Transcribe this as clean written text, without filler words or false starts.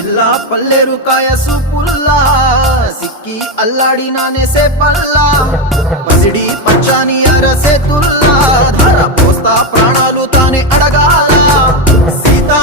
పిల్ల పల్లెరు కాయ సూపుల్లా సిక్కి అల్లాడినానే సే పల్లా పసిడి పచ్చాని అరసే తుల్లా ధర పోస్తా ప్రాణాలు తానే అడగాల సీతా